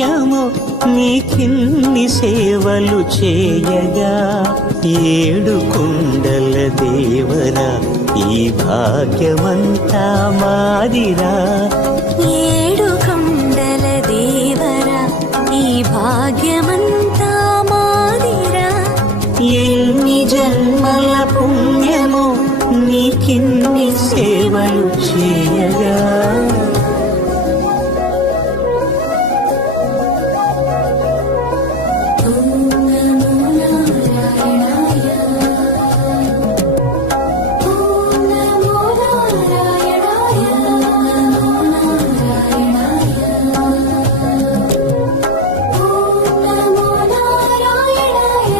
పుణ్యము నీకిన్ని సేవలు చేయగా ఏడు కుండల దేవరా ఈ భాగ్యమంతా మాదిరా ఏడు కొండల దేవరా ఈ భాగ్యమంతా మాదిరా ఎన్ని జన్మల పుణ్యము నీకిన్ని సేవలు చేయగా